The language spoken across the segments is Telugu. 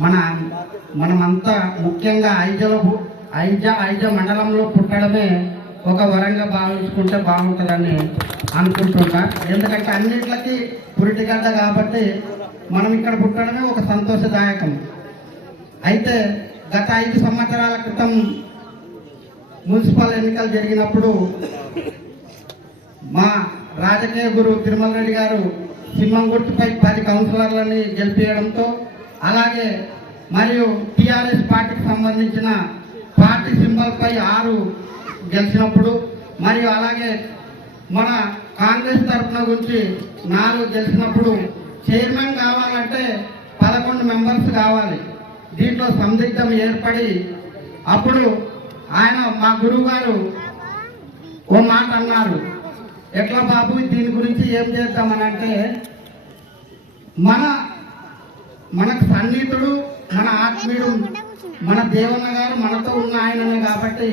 మన మనమంతా ముఖ్యంగా ఐజలో ఐజ ఐజ మండలంలో పుట్టడమే ఒక వరంగా భావించుకుంటే బాగుంటుందని అనుకుంటున్నా ఎందుకంటే అన్నిట్లకి పురిటిగడ్డ కాబట్టి మనం ఇక్కడ పుట్టడమే ఒక సంతోషదాయకం. అయితే గత ఐదు సంవత్సరాల క్రితం మున్సిపల్ ఎన్నికలు జరిగినప్పుడు మా రాజకీయ గురువు తిరుమల రెడ్డి గారు సింహం గుర్తుపై పది కౌన్సిలర్లని గెలిపించడంతో అలాగే మరియు టిఆర్ఎస్ పార్టీకి సంబంధించిన పార్టీ సింబల్పై ఆరు గెలిచినప్పుడు మరియు అలాగే మన కాంగ్రెస్ తరఫున గురించి నాలుగు గెలిచినప్పుడు చైర్మన్ కావాలంటే పదకొండు మెంబర్స్ కావాలి. దీంట్లో సందిగ్ధం ఏర్పడి అప్పుడు ఆయన మా గురువు గారు ఓ మాట అన్నారు. ఎట్లా బాబు దీని గురించి ఏం చేద్దామని అంటే మన మనకు సన్నిహితుడు మన ఆత్మీయుడు మన దేవన్న గారు మనతో ఉన్న ఆయననే కాబట్టి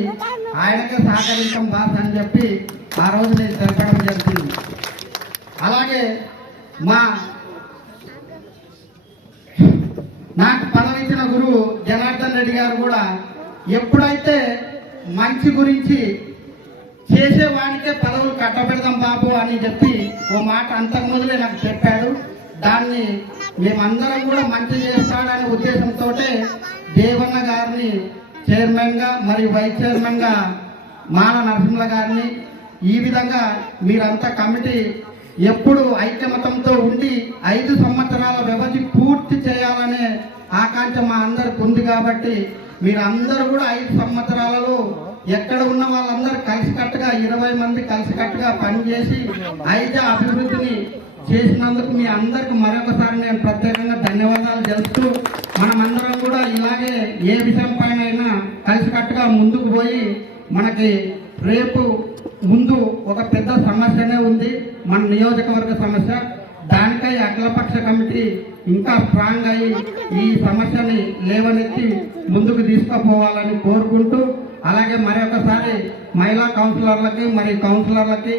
ఆయనకే సహకరించం బాధ అని చెప్పి ఆ రోజు నేను తెలపడం జరిగింది. అలాగే మా నాకు పదవిచ్చిన గురువు జనార్దన్ రెడ్డి గారు కూడా ఎప్పుడైతే మంచి గురించి చేసేవాడికే పదవులు కట్టబెడదాం బాబు అని చెప్పి ఓ మాట అంతకు మొదలే నాకు చెప్పాడు. దాన్ని మేమందరం కూడా మంచి చేస్తాడనే ఉద్దేశంతో దేవన్న గారిని చైర్మన్గా మరియు వైస్ చైర్మన్గా నరసింహ గారిని ఈ విధంగా మీరంతా కమిటీ ఎప్పుడు ఐక్యమతంతో ఉండి ఐదు సంవత్సరాల వ్యవధి పూర్తి చేయాలనే ఆకాంక్ష మా అందరికి ఉంది కాబట్టి మీరందరూ కూడా ఐదు సంవత్సరాలలో ఎక్కడ ఉన్న వాళ్ళందరూ కలిసికట్టుగా ఇరవై మంది కలిసికట్టుగా పనిచేసి ఐదు అభివృద్ధిని చేసినందుకు మీ అందరికి మరొకసారి నేను ప్రత్యేకంగా ధన్యవాదాలు తెలుపుతూ మనమందరం కూడా ఇలాగే ఏ విషయం పైన అయినా కలిసికట్టుగా ముందుకు పోయి మనకి రేపు ముందు ఒక పెద్ద సమస్యనే ఉంది మన నియోజకవర్గ సమస్య. దానికై అఖిలపక్ష కమిటీ ఇంకా స్ట్రాంగ్ అయ్యి ఈ సమస్యని లేవనెత్తి ముందుకు తీసుకుపోవాలని కోరుకుంటూ అలాగే మరొకసారి మహిళా కౌన్సిలర్లకి మరియు కౌన్సిలర్లకి